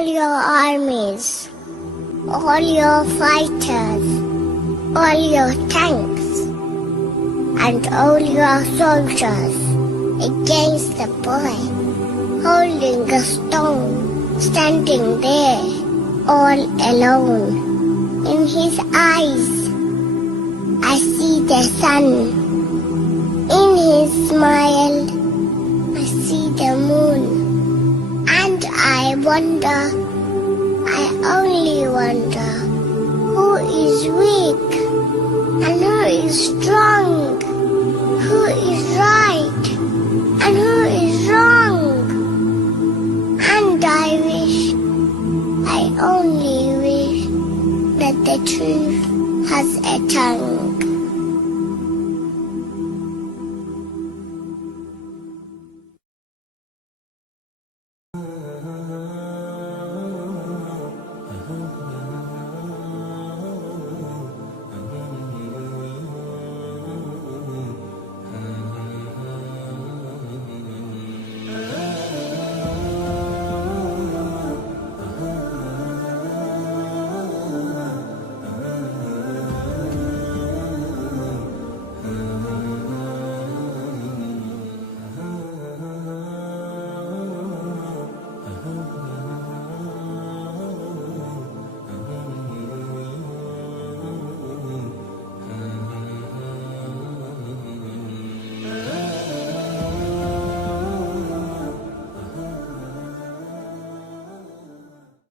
all your armies, all your fighters, all your tanks, and all your soldiers against the boy, holding a stone, standing there, all alone. In his eyes, I see the sun. In his smile, I see the moon. And I wonder, I only wonder, who is weak and who is strong?